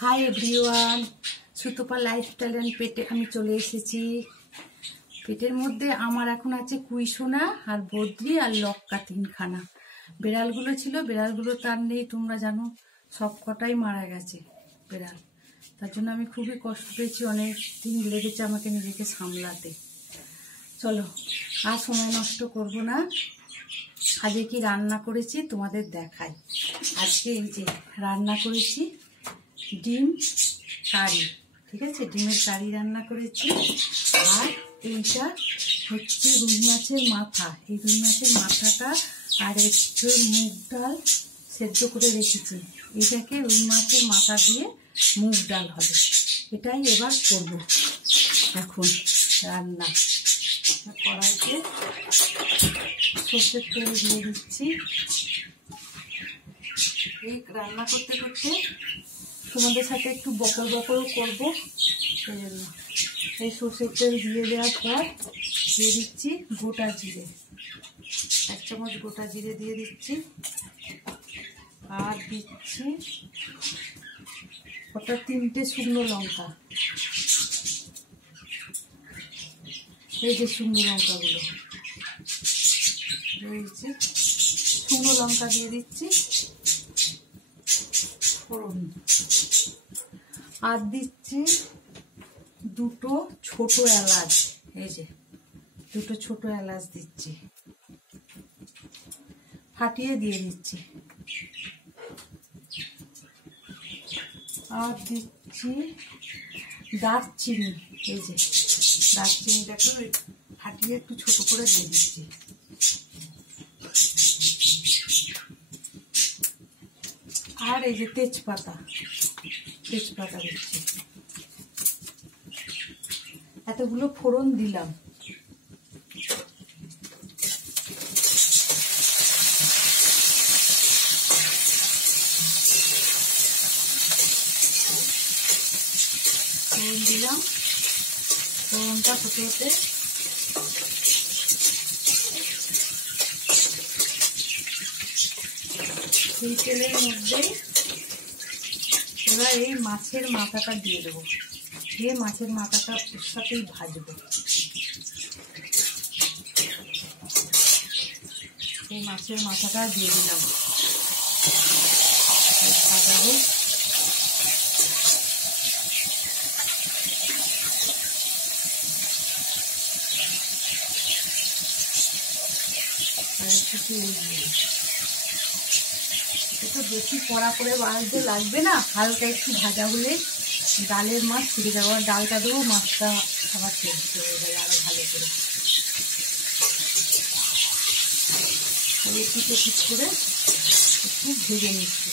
High everyone, Sutapa lifestyle and পেটে আমি চলে এসেছি। পেটের মধ্যে আমার এখন আছে কুইসোনা আর বদ্রি আর লক্কা তিনখানা। বেড়ালগুলো ছিল, বেড়ালগুলো তার নেই, তোমরা জানো সব কটাই মারা গেছে বেড়াল। তার জন্য আমি খুবই কষ্ট পেয়েছি, অনেক দিন লেগেছে আমাকে নিজেকে সামলাতে। চলো আর সময় নষ্ট করব না, আজকে কি রান্না করেছি তোমাদের দেখাই। আজকে এই যে রান্না করেছি ডিম কারি, ঠিক আছে, ডিমের কারি রান্না করেছি। আর এইটা হচ্ছে রুই মাছের মাথা, এই রুই মাছের মাথাটা আর একটু মুগ ডাল সেদ্ধ করে রেখেছি। এটাকে রুই মাছের মাথা দিয়ে মুগ ডাল হবে, এটাই এবার করব এখন রান্না। কড়াইতে সর্ষের তেল দিয়ে দিচ্ছি। এই রান্না করতে করতে তোমাদের সাথে একটু বকর বকরও করবো, সেই জন্য এই সর্ষের তেল দিয়ে দেওয়ার পর দিয়ে দিচ্ছি গোটা জিরে, 1 চামচ গোটা জিরে দিয়ে দিচ্ছি। আর দিচ্ছি ওটা 3টে শুকনো লঙ্কা, এই যে শুকনো লঙ্কাগুলো দিয়েছি, শুকনো লঙ্কা দিয়ে দিচ্ছি ফোড়ন। আর দিচ্ছি 2টো ছোট এলাচ, এই যে 2টো ছোট এলাচ দিচ্ছি, ফাটিয়ে দিয়ে দিচ্ছি। আর দিচ্ছি দারচিনি, এই যে দারচিনিটাকে ফাটিয়ে একটু ছোট করে দিয়ে দিচ্ছি। আর এই যে তেজপাতা দিচ্ছি। এতগুলো ফোড়ন দিলাম। ফোড়ন দিলাম, ফোড়নটা হতে হতে এই তেলের মধ্যে এবার এই মাছের মাথাটা দিয়ে দেবো, দিয়ে মাছের মাথাটা ওর সাথেই ভাজবো। এই মাছের মাথাটা দিয়ে দিলাম, ভাজাবো। আর একটু এটা বেশি কড়া করে ভাজতে লাগবে না, হালকা একটু ভাজা হলে ডালের মাছ ছিঁড়ে যাবো। আর ডালটা দেবো, মাছটা আবার সেদ্ধ হয়ে যাবে আরো ভালো করে। একটু ঠিক করে একটু ভেজে নিচ্ছি।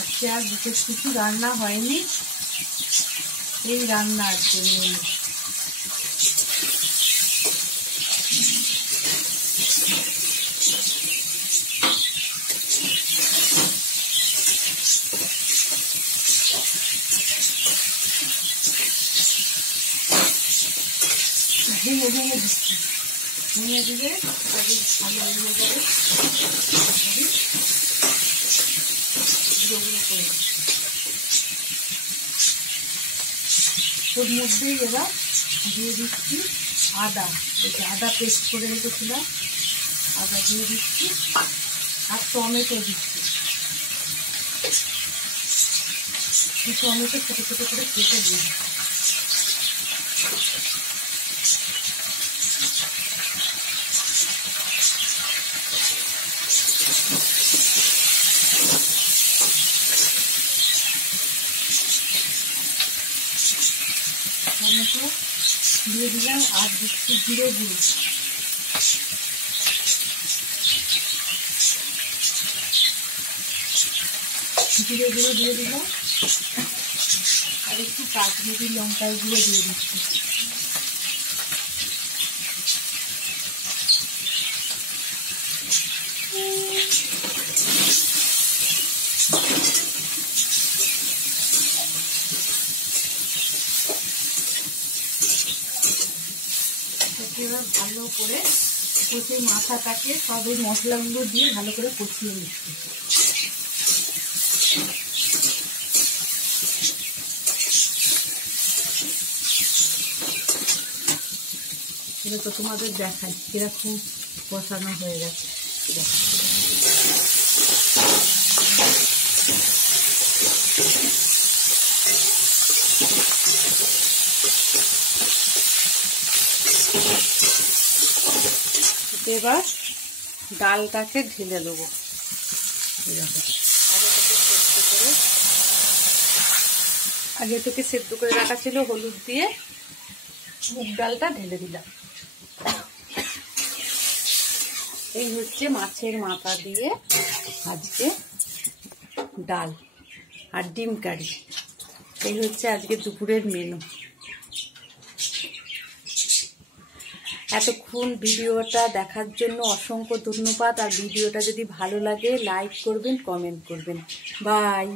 আজকে আর বিশেষ কিছু রান্না হয়নি, এই রান্না আজকে ভেঙে ভেঙে দিচ্ছি, ভেঙে দিলে ভালো হয়ে যাবে। গুঁড়ো করে ওর মধ্যেই এবার দিয়ে দিচ্ছি আদা, আদা পেস্ট করে রেখেছিলাম, আদা দিয়ে দিচ্ছি আর টমেটো দিচ্ছি। টমেটো ছোটো ছোটো করে কেটে দিয়ে দিচ্ছি। টমেটো দিয়ে দিলাম আর দিচ্ছি জিরে গুঁড়ো, দিয়ে দিলাম আর একটু কাশ্মীরি লঙ্কার গুঁড়ো দিয়ে দিচ্ছি। এবার ভালো করে কষে মাথাটাকে সব ওই মশলাগুলো দিয়ে ভালো করে কষিয়ে নিচ্ছি। এটা তো তোমাদের দেখাই কিরকম কষানো হয়ে গেছে। এবার ডালটাকে ঢেলে দেবো। আগে থেকে সেদ্ধ করে রাখা ছিল, হলুদ দিয়ে মুগ ডালটা ঢেলে দিলাম। এই হচ্ছে মাছের মাথা দিয়ে আজকে ডাল আর ডিম কারি। এই হচ্ছে আজকে দুপুরের মেনু। এতক্ষণ ভিডিওটা দেখার জন্য অসংখ্য ধন্যবাদ। আর ভিডিওটা যদি ভালো লাগে লাইক করবেন, কমেন্ট করবেন। বাই।